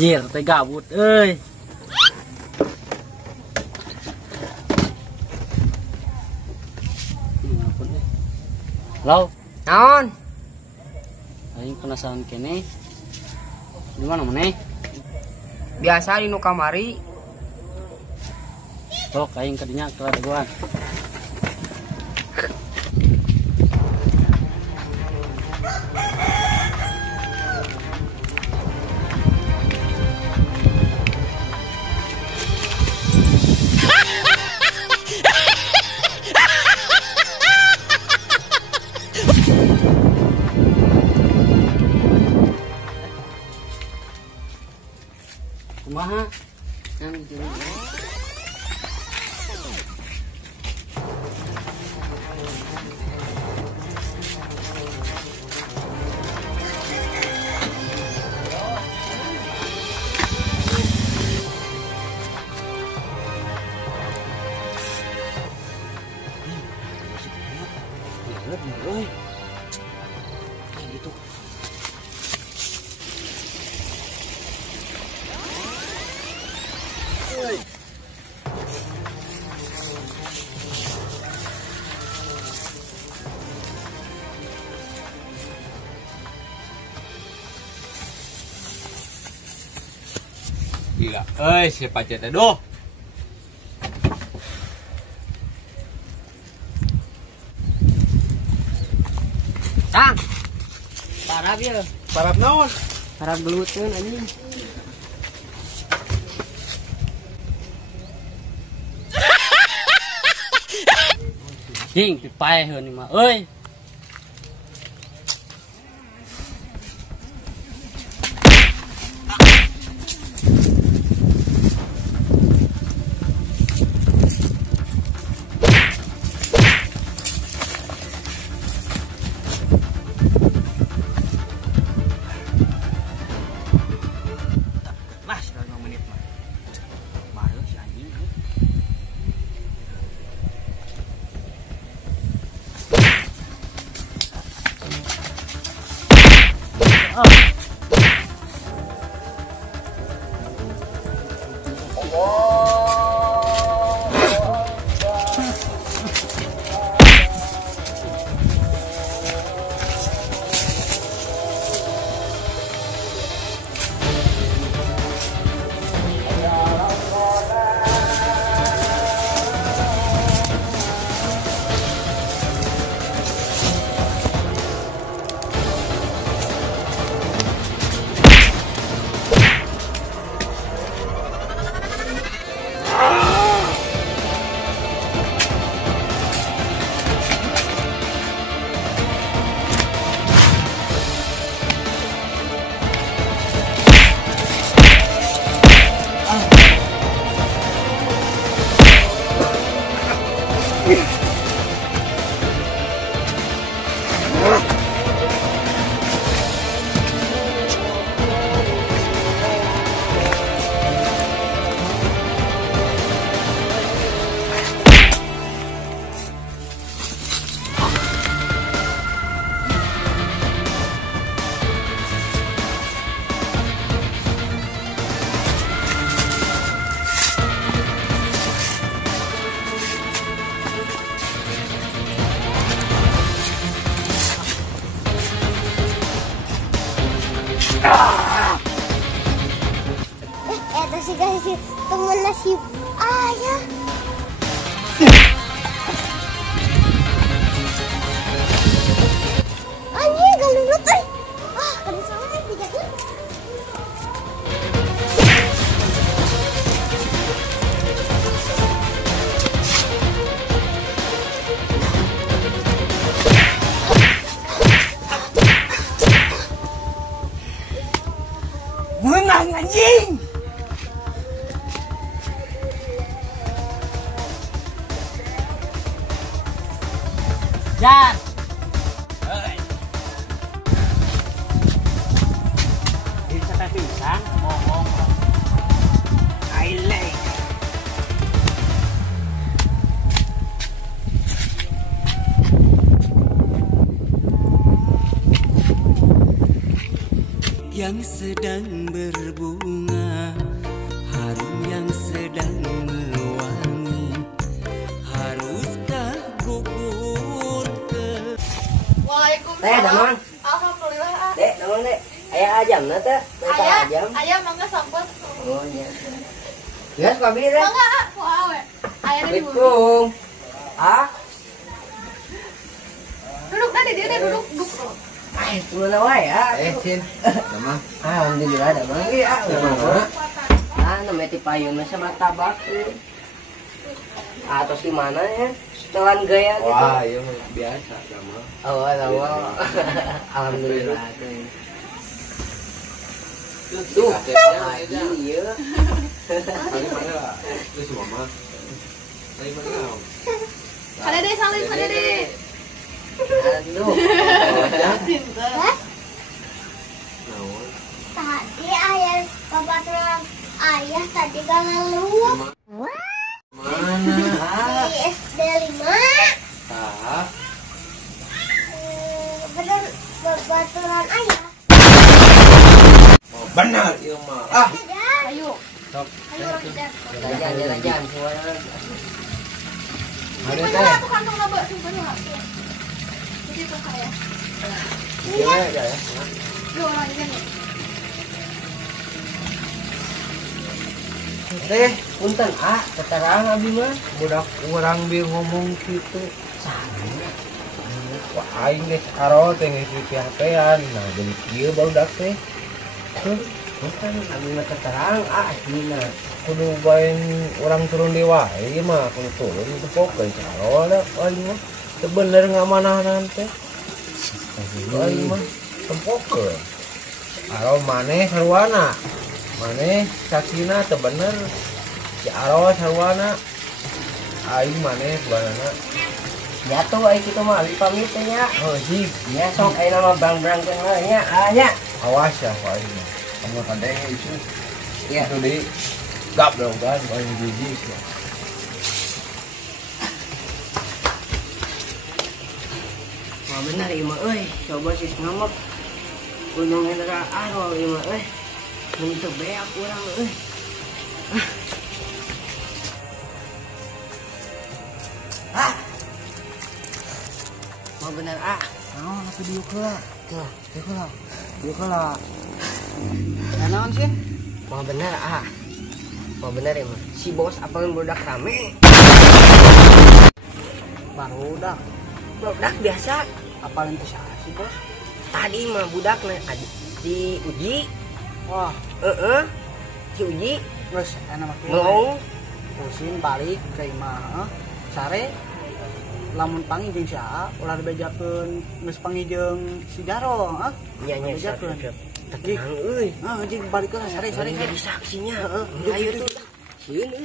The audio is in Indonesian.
Jir teh gabut euy. Halo. Naon? Aing penasaran kene. Di mana maneh? Biasa di nu kamari. Sok aing ka dinya keur dagoan. Kumaha? Gitu. Gila, siapa chat aduh. Tang. Parab ya. Parap naon? Parab gelutkeun anjing. Ding pipae heun mah euy. Mas, 2 menit mah. Baru si anjing. Eta sih kasih temen nasi ayah. Anjing galurut euy. Ah, kada salah dijakeun. Menang anjing. yang sedang berbunga, harum yang sedang mewangi. Haruskah gugur ke Waalaikumsalam. Teh, damang. Alhamdulillah. Ah. Dek, naon dek? Aya ajam na teh? Ayah, ayah mangga sampun. Oh iya. Geus pabi teh. Mangga ah, ku awe. Ayah di bumi. Assalamualaikum. Ah, Duduk tadi dia duduk duduk. gimana wae ya? Cin. Damang. Alhamdulillah damang. Iya, damang. Ah, namanya ti payung mah sama tabak. Atau si mana ya? Setelan gaya gitu. Wah, iya mah biasa Damang. Oh, tahu. Alhamdulillah. Tuh, lagi ya. Tadi mana lah? Itu si mama. Tadi mana? Kada deh saling kada deh. Aduh. Pinter. Naon? Tadi ayah bapak terang ayah tadi gak ngeluh Mana? di SD 5. Tah. Bener babaturan ayah. Oh, benar ieu mah. Ah, Ayo. sok. Ayo orang kita. Jalan semua. Ada Mana teh. aku kantong nambah sumpah lah. Jadi itu saya. Cewek aja ya. Dua orang ini. Teh, punten keterang abi mah. Budak urang bi ngomong kitu. Wah, aing geus aro teh ngisi pihatean. Nah, jadi kieu barudak teh. Bukan abi mah keterang dina. Kudu baen urang turun dewa ieu mah kudu turun itu pokok caro da aing mah. Teu bener ngamanahan teh. Aing mah tempokeun. Aro maneh sarwana. Maneh saksina teu bener. Si aro sarwana. Aing maneh bulanana. Ya tuh ai kitu mah abi pamit teh nya. Oh, sih. Ya sok ai nama bang-bang teh mah nya. Nya. Awas ya, Pak. Kamu kadang isu. Ya, tuh di gap dong kan, paling jijik ya. Wah benar ieu mah euy, coba sis ngamek. Gunung Hendra aro ieu mah euy. Mun teu beak urang euy. Wah benar Naon atuh dieu heula? Tuh, Dieu heula. Dieu heula. naon sih? Wah benar Wah benar ya mah. Si bos apalin budak rame. Barudak Budak biasa. apalin teh saha sih bos? Tadi mah budak si Uji. Wah, Si Uji geus ana mah kieu. ngomong. Pusin balik ke imah sare lamun pangi jeung si Aa ulah dibejakeun geus pangi jeung si Jaro Nya nya bejakeun tenang euy. jeung balik ke sare Jadi saksinya, ayo tuh, sini.